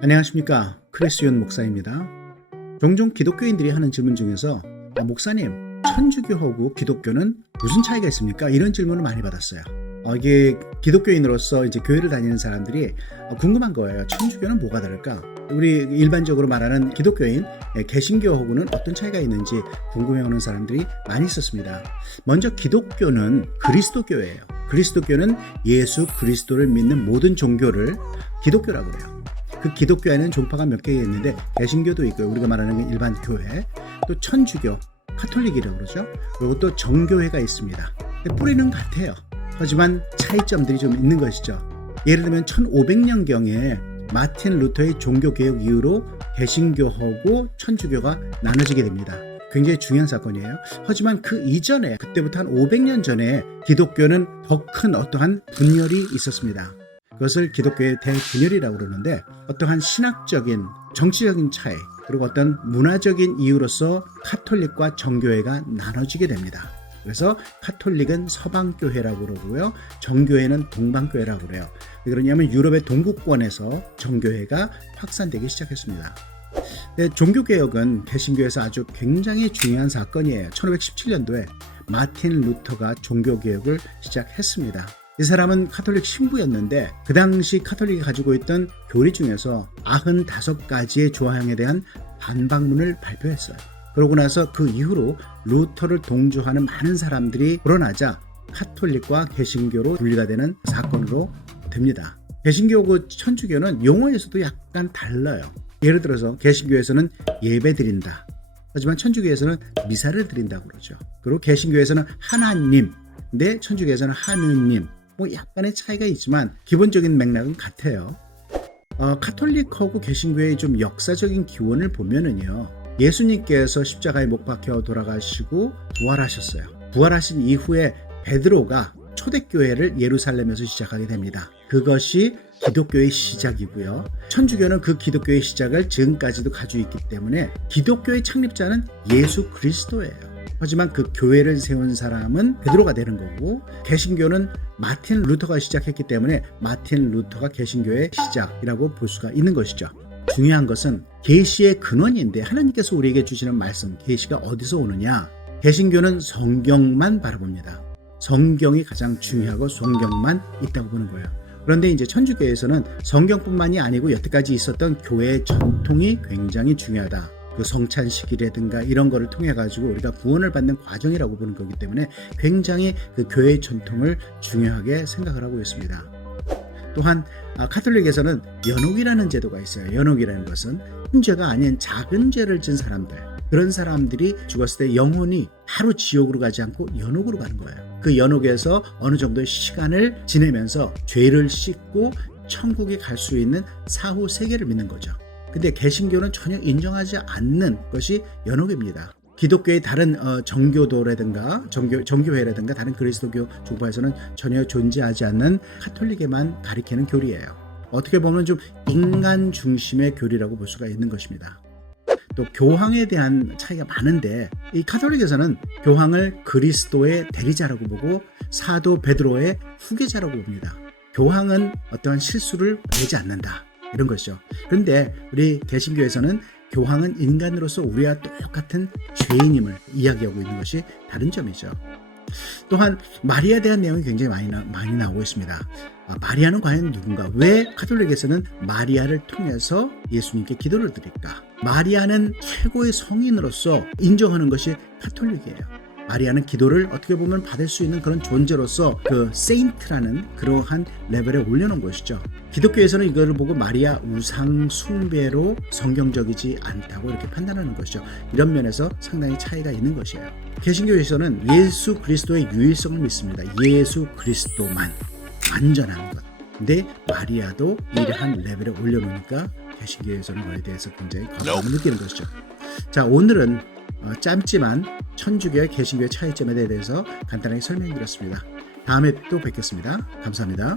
안녕하십니까, 크리스윤 목사입니다. 종종 기독교인들이 하는 질문 중에서 목사님, 천주교하고 기독교는 무슨 차이가 있습니까? 이런 질문을 많이 받았어요. 이게 기독교인으로서 이제 교회를 다니는 사람들이 궁금한 거예요. 천주교는 뭐가 다를까? 우리 일반적으로 말하는 기독교인, 개신교하고는 어떤 차이가 있는지 궁금해하는 사람들이 많이 있었습니다. 먼저 기독교는 그리스도교예요. 그리스도교는 예수 그리스도를 믿는 모든 종교를 기독교라고 그래요. 그 기독교에는 종파가 몇 개가 있는데 개신교도 있고요. 우리가 말하는 일반 교회, 또 천주교, 카톨릭이라고 그러죠. 그리고 또 정교회가 있습니다. 뿌리는 같아요. 하지만 차이점들이 좀 있는 것이죠. 예를 들면 1500년경에 마틴 루터의 종교개혁 이후로 개신교하고 천주교가 나눠지게 됩니다. 굉장히 중요한 사건이에요. 하지만 그 이전에, 그때부터 한 500년 전에 기독교는 더 큰 어떠한 분열이 있었습니다. 그것을 기독교의 대분열이라고 그러는데, 어떠한 신학적인, 정치적인 차이, 그리고 어떤 문화적인 이유로서 카톨릭과 정교회가 나눠지게 됩니다. 그래서 카톨릭은 서방교회라고 그러고요, 정교회는 동방교회라고 그래요. 왜 그러냐면 유럽의 동구권에서 정교회가 확산되기 시작했습니다. 종교개혁은 개신교에서 아주 굉장히 중요한 사건이에요. 1517년도에 마틴 루터가 종교개혁을 시작했습니다. 이 사람은 카톨릭 신부였는데 그 당시 카톨릭이 가지고 있던 교리 중에서 95가지의 조항에 대한 반박문을 발표했어요. 그러고 나서 그 이후로 루터를 동조하는 많은 사람들이 불어나자 카톨릭과 개신교로 분리가 되는 사건으로 됩니다. 개신교하고 천주교는 용어에서도 약간 달라요. 예를 들어서 개신교에서는 예배 드린다. 하지만 천주교에서는 미사를 드린다고 그러죠. 그리고 개신교에서는 하나님, 근데 천주교에서는 하느님. 약간의 차이가 있지만 기본적인 맥락은 같아요. 카톨릭하고 개신교의 좀 역사적인 기원을 보면은요, 예수님께서 십자가에 못 박혀 돌아가시고 부활하셨어요. 부활하신 이후에 베드로가 초대교회를 예루살렘에서 시작하게 됩니다. 그것이 기독교의 시작이고요. 천주교는 그 기독교의 시작을 지금까지도 가지고 있기 때문에 기독교의 창립자는 예수 그리스도예요. 하지만 그 교회를 세운 사람은 베드로가 되는 거고, 개신교는 마틴 루터가 시작했기 때문에 마틴 루터가 개신교의 시작이라고 볼 수가 있는 것이죠. 중요한 것은 계시의 근원인데, 하나님께서 우리에게 주시는 말씀, 계시가 어디서 오느냐? 개신교는 성경만 바라봅니다. 성경이 가장 중요하고 성경만 있다고 보는 거예요. 그런데 이제 천주교에서는 성경뿐만이 아니고 여태까지 있었던 교회의 전통이 굉장히 중요하다. 그 성찬식이라든가 이런 거를 통해 가지고 우리가 구원을 받는 과정이라고 보는 거기 때문에 굉장히 그 교회의 전통을 중요하게 생각을 하고 있습니다. 또한 카톨릭에서는 연옥이라는 제도가 있어요. 연옥이라는 것은 큰 죄가 아닌 작은 죄를 진 사람들, 그런 사람들이 죽었을 때 영혼이 바로 지옥으로 가지 않고 연옥으로 가는 거예요. 그 연옥에서 어느 정도의 시간을 지내면서 죄를 씻고 천국에 갈 수 있는 사후 세계를 믿는 거죠. 근데 개신교는 전혀 인정하지 않는 것이 연옥입니다. 기독교의 다른 정교도라든가 정교회라든가 다른 그리스도교 종파에서는 전혀 존재하지 않는 카톨릭에만 가리키는 교리예요. 어떻게 보면 좀 인간 중심의 교리라고 볼 수가 있는 것입니다. 또 교황에 대한 차이가 많은데, 이 카톨릭에서는 교황을 그리스도의 대리자라고 보고 사도 베드로의 후계자라고 봅니다. 교황은 어떠한 실수를 내지 않는다, 이런 것이죠. 그런데 우리 개신교에서는 교황은 인간으로서 우리와 똑같은 죄인임을 이야기하고 있는 것이 다른 점이죠. 또한 마리아에 대한 내용이 굉장히 많이 나오고 있습니다. 마리아는 과연 누군가? 왜 카톨릭에서는 마리아를 통해서 예수님께 기도를 드릴까? 마리아는 최고의 성인으로서 인정하는 것이 카톨릭이에요. 마리아는 기도를 어떻게 보면 받을 수 있는 그런 존재로서 그 세인트라는 그러한 레벨에 올려놓은 것이죠. 기독교에서는 이거를 보고 마리아 우상 숭배로 성경적이지 않다고 이렇게 판단하는 것이죠. 이런 면에서 상당히 차이가 있는 것이에요. 개신교에서는 예수 그리스도의 유일성을 믿습니다. 예수 그리스도만 완전한 것. 근데 마리아도 이러한 레벨에 올려놓으니까 개신교에서는 그에 대해서 굉장히 거부감을 느끼는 것이죠. 자, 오늘은 짧지만 천주교와 개신교의 차이점에 대해서 간단하게 설명드렸습니다. 다음에 또 뵙겠습니다. 감사합니다.